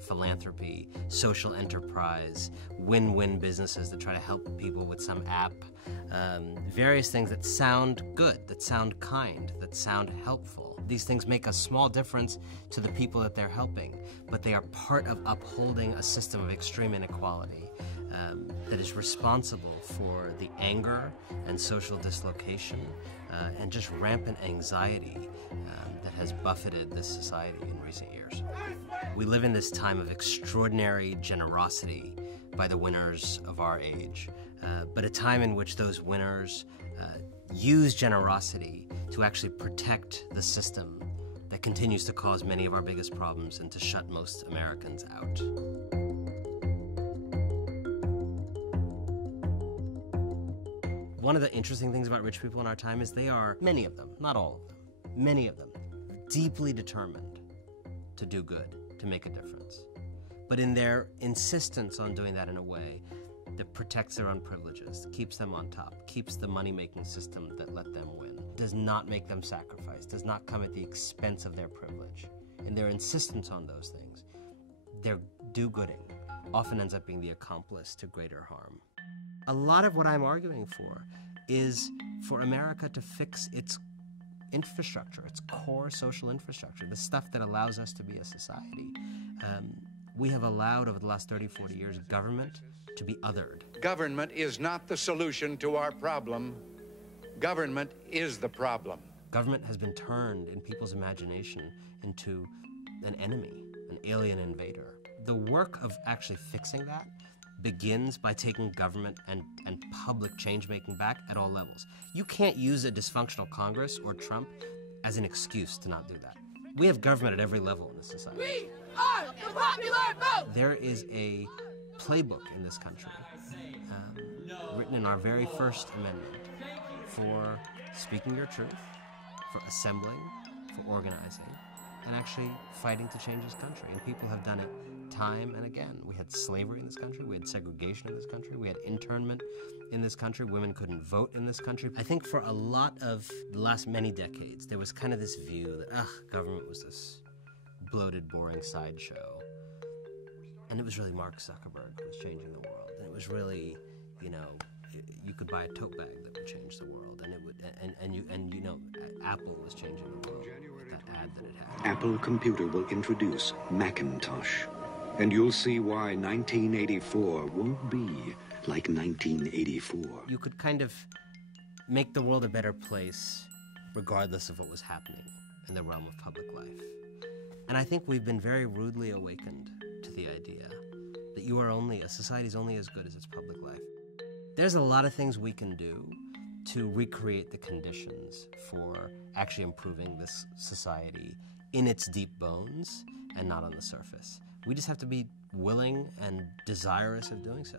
philanthropy, social enterprise, win-win businesses that try to help people with some app, various things that sound good, that sound kind, that sound helpful. These things make a small difference to the people that they're helping, but they are part of upholding a system of extreme inequality that is responsible for the anger and social dislocation and just rampant anxiety that has buffeted this society in recent years. We live in this time of extraordinary generosity by the winners of our age, but a time in which those winners use generosity to actually protect the system that continues to cause many of our biggest problems and to shut most Americans out. One of the interesting things about rich people in our time is they are, many of them, not all of them, many of them, deeply determined to do good, to make a difference. But in their insistence on doing that in a way that protects their own privileges, keeps them on top, keeps the money-making system that let them win, does not make them sacrifice, does not come at the expense of their privilege. In their insistence on those things, their do-gooding often ends up being the accomplice to greater harm. A lot of what I'm arguing for is for America to fix its infrastructure, its core social infrastructure, the stuff that allows us to be a society. We have allowed over the last 30, 40 years government to be othered. Government is not the solution to our problem. Government is the problem. Government has been turned in people's imagination into an enemy, an alien invader. The work of actually fixing that begins by taking government and public change-making back at all levels. You can't use a dysfunctional Congress or Trump as an excuse to not do that. We have government at every level in this society. We are the popular vote! There is a playbook in this country, written in our very first amendment, for speaking your truth, for assembling, for organizing, and actually fighting to change this country. And people have done it time and again. We had slavery in this country, we had segregation in this country, we had internment in this country, women couldn't vote in this country. I think for a lot of the last many decades, there was kind of this view that, government was this bloated, boring sideshow. And it was really Mark Zuckerberg who was changing the world. And it was really, you could buy a tote bag that would change the world, and it would, Apple was changing the world with that ad that it had. Apple Computer will introduce Macintosh, and you'll see why 1984 won't be like 1984. You could kind of make the world a better place regardless of what was happening in the realm of public life. And I think we've been very rudely awakened to the idea that a society is only as good as its public life. There's a lot of things we can do to recreate the conditions for actually improving this society in its deep bones and not on the surface. We just have to be willing and desirous of doing so.